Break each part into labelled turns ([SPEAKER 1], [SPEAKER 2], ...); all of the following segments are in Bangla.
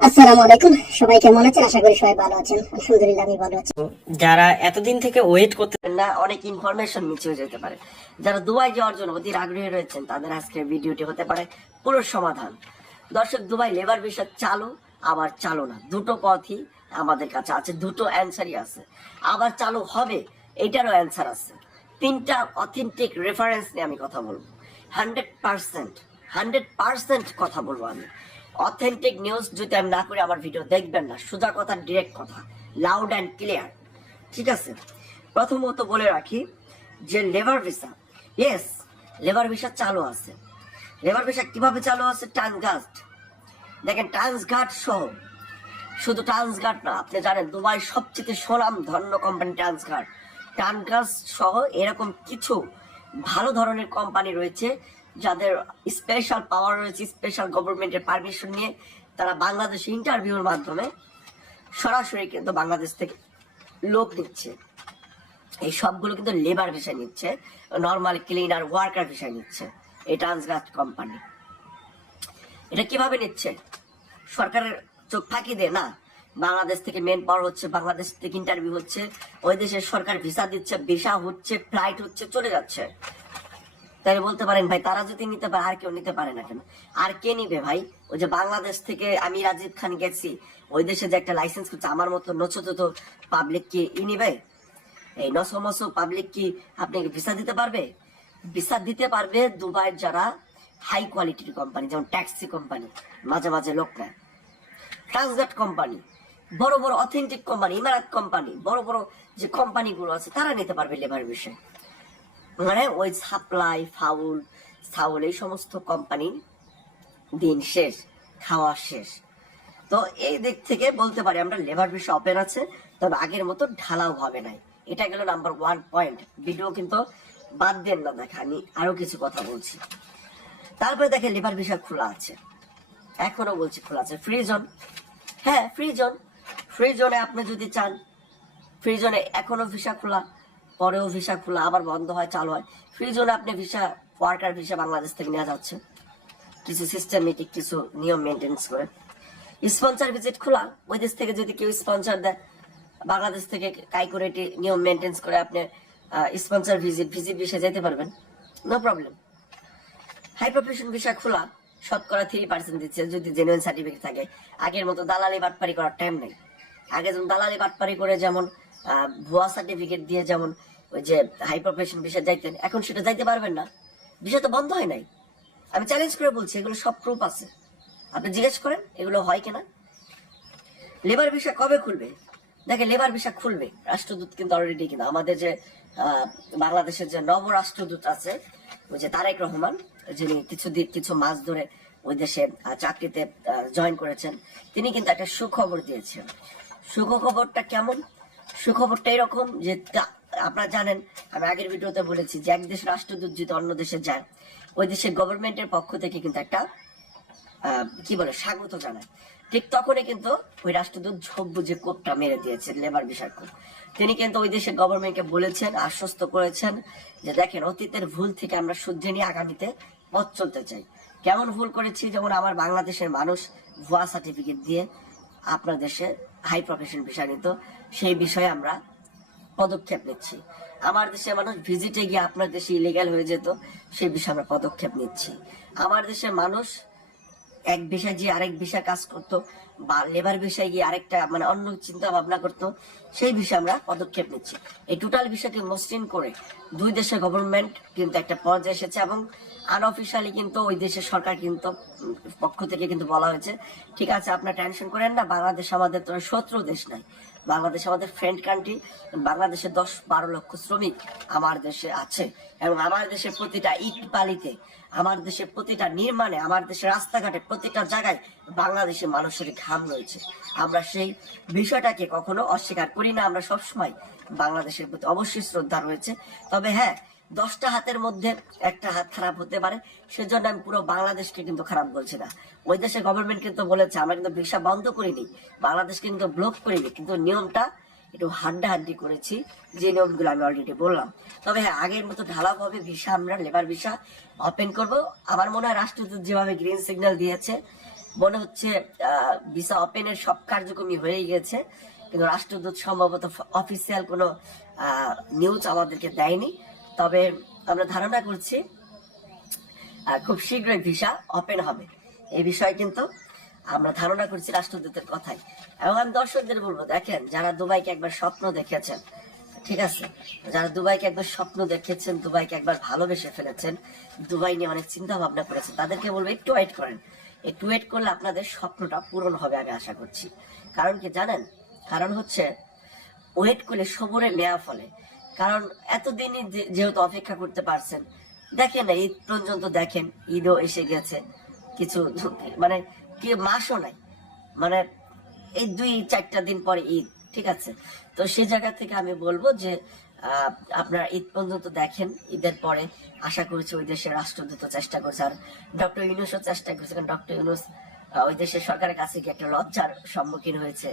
[SPEAKER 1] আসসালামু আলাইকুম। সবাই কেমন আছেন? আশা করি সবাই ভালো আছেন। আলহামদুলিল্লাহ আমি ভালো আছি।
[SPEAKER 2] যারা এতদিন থেকে ওয়েট করতে না অনেক ইনফরমেশন মিস হয়ে যেতে পারে। যারা দুবাই যাওয়ার জন্য অধীর আগ্রহী রয়েছেন তাদের আজকের ভিডিওটি হতে পারে পুরো সমাধান। দর্শক দুবাই লেবার ভিসা চালু আবার চালু না। দুটো পথই আমাদের কাছে আছে দুটো অ্যান্সারই আছে। আবার চালু হবে এটারও অ্যান্সার আছে। তিনটা অথেন্টিক রেফারেন্স নিয়ে আমি কথা বলব। হান্ড্রেড পার্সেন্ট হান্ড্রেড পার্সেন্ট কথা বলব আমি। অথেন্টিক নিউজ যদি আমি না করি, আমার ভিডিও দেখবেন না। সোজা কথা ডিরেক্ট কথা। লাউড অ্যান্ড ক্লিয়ার ঠিক আছে? প্রথমত বলে রাখি যে labour visa. Yes labour visa চালু আছে। লেবার ভিসা কীভাবে চালু আছে? ট্রান্সগাস্ট দেখেন ট্রান্সগার্ড সহ। শুধু ট্রান্সগার্ড না, আপনি জানেন, দুবাই সবচেয়ে সোনাম ধন্য কোম্পানি ট্রান্সগার্ড ট্রান্সগার্ড সহ এরকম কিছু ভালো ধরনের কোম্পানি রয়েছে যাদের স্পেশাল পাওয়ার রয়েছে স্পেশাল গভর্নমেন্টের পারমিশন নিয়ে তারা বাংলাদেশে ইন্টারভিউর মাধ্যমে সরাসরি কিন্তু বাংলাদেশ থেকে লোক নিচ্ছে। এই সবগুলো কিন্তু লেবার ভিসা নিচ্ছে নর্মাল ক্লিনার ওয়ার্কার ভিসা নিচ্ছে, এই ট্রান্সগার্ড কোম্পানি এটা কীভাবে নিচ্ছে? সরকারের চোখ ফাঁকি দেয় না? বাংলাদেশ থেকে মেন পাওয়ার হচ্ছে, বাংলাদেশ থেকে ইন্টারভিউ হচ্ছে, ওই দেশের সরকার ভিসা দিচ্ছে ভিসা হচ্ছে ফ্লাইট হচ্ছে, চলে যাচ্ছে। তাই বলতে পারেন ভাই, তারা যদি নিতে পারে, আর কেউ নিতে পারে না কেন? আর কে নিবে ভাই? ওই যে বাংলাদেশ থেকে আমি রাজীব খান গেছি, ওই দেশে যে একটা লাইসেন্স করছে, আমার মতো নচত পাবলিক কি ই নিবে? এই নশো মশো পাবলিক কি আপনাকে ভিসা দিতে পারবে? ভিসা দিতে পারবে দুবাইয়ের যারা হাই কোয়ালিটির কোম্পানি যেমন ট্যাক্সি কোম্পানি মাঝে মাঝে লোক নেয়। ট্রান্সগার্ড কোম্পানি বড় বড় অথেন্টিক কোম্পানি ইমারাত কোম্পানি বড় বড় যে কোম্পানিগুলো আছে, তারা নিতে পারবে লেবার বিষয়ে। মানে ওই সাপ্লাই ফাউল সাউল এই সমস্ত কোম্পানি দিন শেষ, খাওয়া শেষ। তো এই দিক থেকে বলতে পারি আমরা লেবার বিষয় ওপেন আছে, তবে আগের মতো ঢালাও হবে নাই। এটা গেল নাম্বার ওয়ান পয়েন্ট ভিডিও কিন্তু বাদ দেন না দেখা, আমি আরও কিছু কথা বলছি। তারপরে দেখে লেবার বিষয় খোলা আছে। এখনও বলছি খোলা আছে। ফ্রি জোন হ্যাঁ ফ্রি জোন ফ্রি জোনে আপনি যদি চান ফ্রি জোনে এখনও ভিসা খোলা। পরেও ভিসা খোলা আবার বন্ধ হয়, চালু হয়। ফ্রি জোনে আপনি ভিসা ওয়ার্কার ভিসা বাংলাদেশ থেকে নেওয়া যাচ্ছে। কিছু সিস্টেমেটিক কিছু নিয়ম মেনটেন্স করে। স্পন্সর ভিজিট খোলা, ওই দেশ থেকে যদি কেউ স্পন্সর দেয়, বাংলাদেশ থেকে কাই করে এটি নিয়ম মেনটেন্স করে আপনি স্পন্সর ভিজিট ভিজিট ভিসা যেতে পারবেন। No problem high profession visa খোলা, শতকরা থ্রি পার্সেন্ট দিচ্ছে, যদি জেনুইন সার্টিফিকেট থাকে। আগের মতো দালালি বাটপারি করার টাইম নেই। আগে যেমন দালালি বাটপারি করে যেমন ভুয়া সার্টিফিকেট দিয়ে যেমন ওই যে হাই প্রফেশন ভিসা যাইতেন এখন সেটা যাইতে পারবেন না। বিষয় তো বন্ধ হয় নাই। আমি চ্যালেঞ্জ করে বলছি, এগুলো সব প্রুফ আছে। আপনি জিজ্ঞেস করেন, এগুলো হয় কিনা? লেবার ভিসা কবে খুলবে? দেখে লেবার ভিসা খুলবে। রাষ্ট্রদূত কিন্তু অলরেডি কিন্তু আমাদের যে বাংলাদেশের যে নব রাষ্ট্রদূত আছে, ওই যে তারেক রহমান, যিনি কিছুদিন, কিছু মাস ধরে ওই দেশে চাকরিতে জয়েন করেছেন, তিনি কিন্তু একটা সুখবর দিয়েছেন। সুখবরটা কেমন? সুখবরটা এরকম যে আপনারা জানেন, আমি আগের ভিডিওতে বলেছি যে এক দেশের রাষ্ট্রদূত যদি অন্য দেশে যায়। ওই দেশের গভর্নমেন্টের পক্ষ থেকে কিন্তু একটা কি বলে, স্বাগত জানায়। ঠিক তখনই কিন্তু ওই রাষ্ট্রদূত ঝোপ বুঝে কোপটা মেরে দিয়েছে লেবার বিষয় কোপ। তিনি কিন্তু ওই দেশের গভর্নমেন্টকে বলেছেন, আশ্বস্ত করেছেন যে, দেখেন, অতীতের ভুল থেকে আমরা শুদ্ধে নিয়ে আগামীতে পথ চলতে চাই। কেমন ভুল করেছি? যেমন আমার বাংলাদেশের মানুষ ভুয়া সার্টিফিকেট দিয়ে আপনার দেশে হাই প্রফেশন বিষয় নিত। সেই বিষয়ে আমরা পদক্ষেপ নিচ্ছি। আমার দেশের মানুষ ভিজিটে গিয়ে আপনার দেশে ইলিগাল হয়ে যেত, সেই বিষয়ে আমরা পদক্ষেপ নিচ্ছি। আমার দেশের মানুষ এক বিষয় যে আরেক বিষয় কাজ করতো বা লেবার বিষয়ে গিয়ে আরেকটা মানে অন্য চিন্তা ভাবনা করতো, সেই বিষয়ে আমরা পদক্ষেপ নিচ্ছি। এই টোটাল বিষয়কে মসৃণ করে দুই দেশের গভর্নমেন্ট কিন্তু একটা পর্যায়ে এসেছে এবং আনঅফিসিয়ালি কিন্তু ওই দেশের সরকার কিন্তু পক্ষ থেকে কিন্তু বলা হয়েছে, ঠিক আছে, আপনার টেনশন করেন না, বাংলাদেশ আমাদের তো শত্রু দেশ নাই। বাংলাদেশ আমাদের ফ্রেন্ড কান্ট্রি বাংলাদেশে দশ বারো লক্ষ শ্রমিক আমার দেশে আছে এবং আমার দেশে প্রতিটা ইট বালিতে, আমার দেশে প্রতিটা নির্মাণে, আমার দেশের রাস্তাঘাটে, প্রতিটা জায়গায় বাংলাদেশে মানুষের ঘাম রয়েছে। আমরা সেই বিষয়টাকে কখনো অস্বীকার করি না। আমরা সবসময় বাংলাদেশের প্রতি অবশ্যই শ্রদ্ধা রয়েছে। তবে হ্যাঁ দশটা হাতের মধ্যে একটা হাত খারাপ হতে পারে। সেজন্য আমি পুরো বাংলাদেশকে কিন্তু খারাপ বলছি না। ওই দেশের গভর্নমেন্ট কিন্তু বলেছে, আমরা কিন্তু ভিসা বন্ধ করিনি, বাংলাদেশকে কিন্তু ব্লক করিনি। কিন্তু নিয়মটা একটু হাড্ডাহাড্ডি করেছি, যে নিয়মগুলো আমি অলরেডি বললাম। তবে হ্যাঁ আগের মতো ঢালাভাবে ভিসা, আমরা লেবার ভিসা ওপেন করব। আমার মনে হয় রাষ্ট্রদূত যেভাবে গ্রিন সিগন্যাল দিয়েছে, মনে হচ্ছে ভিসা ওপেনের সব কার্যক্রমই হয়ে গেছে। কিন্তু রাষ্ট্রদূত সম্ভবত অফিসিয়াল কোনো নিউজ আমাদেরকে দেয়নি। তবে আমরা ধারণা করছি খুব শীঘ্রই ভিসা ওপেন হবে। এই বিষয়ে কিন্তু আমরা ধারণা করছি রাষ্ট্রদূতের কথাই। এবং আমি দর্শকদের বলব, দেখেন, যারা দুবাইকে একবার স্বপ্ন দেখেছেন, ঠিক আছে? যারা দুবাইকে একবার স্বপ্ন দেখেছেন, দুবাইকে একবার ভালোবেসে ফেলেছেন, দুবাই নিয়ে অনেক চিন্তা ভাবনা করেছেন তাদেরকে বলব, একটু ওয়েট করেন। একটু ওয়েট করলে আপনাদের স্বপ্নটা পূরণ হবে আমি আশা করছি। কারণ কি জানেন? কারণ হচ্ছে ওয়েট করলে সবরে নেওয়া ফলে। কারণ এতদিনই যেহেতু অপেক্ষা করতে পারছেন, দেখেন না, ঈদ পর্যন্ত দেখেন, ঈদও এসে গেছে, কিছু মানে কি মাসও নাই মানে এই দুই, চারটা দিন পরে ঈদ, ঠিক আছে? তো সে জায়গা থেকে আমি বলব যে আপনারা ঈদ পর্যন্ত দেখেন, ঈদের পরে আশা করছি ওই দেশের রাষ্ট্রদূত চেষ্টা করছে, আর ডক্টর ইউনুসও চেষ্টা করছে, কারণ ডক্টর ইউনুস ওই দেশের সরকারের কাছে গিয়ে একটা লজ্জার সম্মুখীন হয়েছে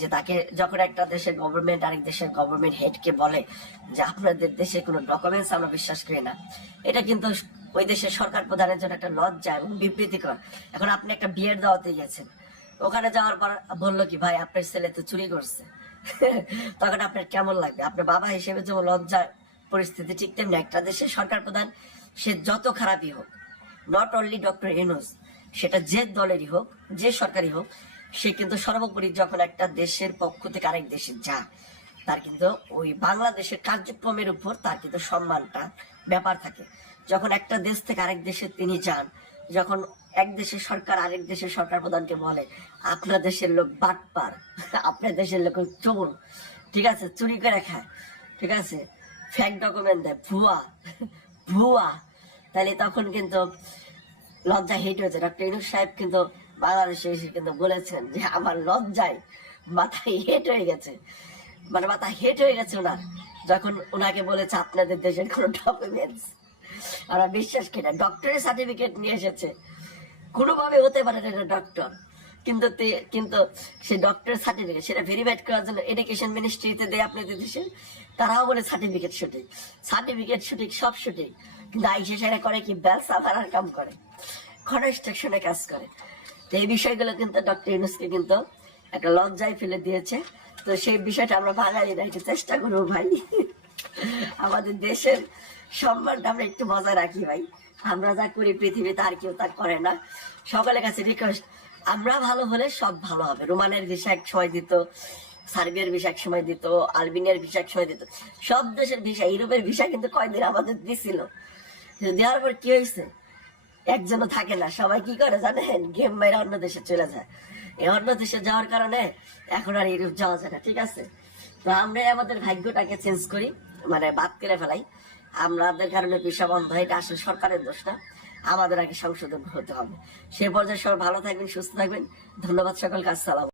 [SPEAKER 2] যে তাকে যখন একটা দেশের গভর্নমেন্ট আরেক দেশের গভর্নমেন্ট হেডকে বলে যে আপনাদের দেশে কোনো ডকুমেন্টস আমরা বিশ্বাস করি না, এটা কিন্তু ওই দেশের সরকার প্রধানের জন্য একটা লজ্জা এবং বিবৃতিকর এখন আপনি একটা বিয়ের দাওয়াতে গেছেন, ওখানে যাওয়ার পর বলল কি, ভাই, আপনার ছেলে তো চুরি করছে। তখন আপনার কেমন লাগবে? আপনার বাবা হিসেবে যেমন লজ্জার পরিস্থিতি, ঠিক তেমনি একটা দেশের সরকার প্রধান সে যত খারাপই হোক নট অনলি ডক্টর এনোস সেটা যে দলেরই হোক, যে সরকারি হোক, সে কিন্তু সর্বোপরি যখন একটা দেশের পক্ষ থেকে আরেক দেশে যায়, তার কিন্তু ওই বাংলাদেশের কার্যক্রমের উপর তার কিন্তু সম্মানটা ব্যাপার থাকে। যখন একটা দেশ থেকে আরেক দেশে তিনি যান, যখন এক দেশের সরকার আরেক দেশের সরকার প্রধানকে বলে, আপনার দেশের লোক বাটপার, আপনার দেশের লোক চোর, ঠিক আছে, চুরি করে খায়, ঠিক আছে ফ্যাক ডকুমেন্ট দেয়, ভুয়া ভুয়া। তাহলে তখন কিন্তু লজ্জা হেঁটে হয়েছে ডক্টর ইনুস সাহেব কিন্তু বাংলাদেশে এসে কিন্তু বলেছেন যে আমার লজ্জায় মাথায় হেট হয়ে গেছে। মানে মাথা হেট হয়ে গেছে ওনার। যখন ওনাকে বলেছে, আপনাদের দেশের কোনো ডকুমেন্টস আমরা বিশ্বাস কিনা ডক্টরের সার্টিফিকেট নিয়ে এসেছে। কোনোভাবে হতে পারে না ডক্টর কিন্তু কিন্তু সে ডক্টর সার্টিফিকেট সেটা ভেরিফাইড করার জন্য এডুকেশন মিনিস্ট্রিতে দেয় আপনাদের দেশে, তারাও বলে সার্টিফিকেট সঠিক। সার্টিফিকেট সঠিক, সব সঠিক। কিন্তু আইসে সেটা করে কি? ব্যাল সাফারার কাম করে। কনস্ট্রাকশনে কাজ করে। তো এই বিষয়গুলো কিন্তু ডক্টর ইউনুসকে কিন্তু একটা লজ্জায় ফেলে দিয়েছে। তো সেই বিষয়টা আমরা বাঙালিরা একটু চেষ্টা করব ভাই। আমাদের দেশের সম্মানটা আমরা একটু বজায় রাখি ভাই। আমরা যা করি পৃথিবীতে আর কেউ তা করে না। সকলের কাছে রিকোয়েস্ট আমরা ভালো হলে সব ভালো হবে। রোমানের ভিসা এক সময় দিত, সার্বিয়ার ভিসা এক সময় দিত, আলবেনিয়ার ভিসা এক সময় দিত। সব দেশের ভিসা ইউরোপের ভিসা কিন্তু কয়দিন আমাদের দিছিল। দেওয়ার পর কি হয়েছে? একজনও থাকে না। সবাই কি করে জানেন? গেম মেরে অন্য দেশে চলে যায়। এই অন্য দেশে যাওয়ার কারণে এখন আর ইউরোপ যাওয়া যায় না, ঠিক আছে? তো আমরা আমাদের ভাগ্যটাকে চেঞ্জ করি মানে বাদ করে ফেলাই। আমাদের কারণে পেশা বন্ধ হয় এটা আসলে সরকারের দোষ না। আমাদের আগে সংশোধন হতে হবে। সে পর্যায়ে সবাই ভালো থাকবেন, সুস্থ থাকবেন। ধন্যবাদ সকলকে, আসসালাম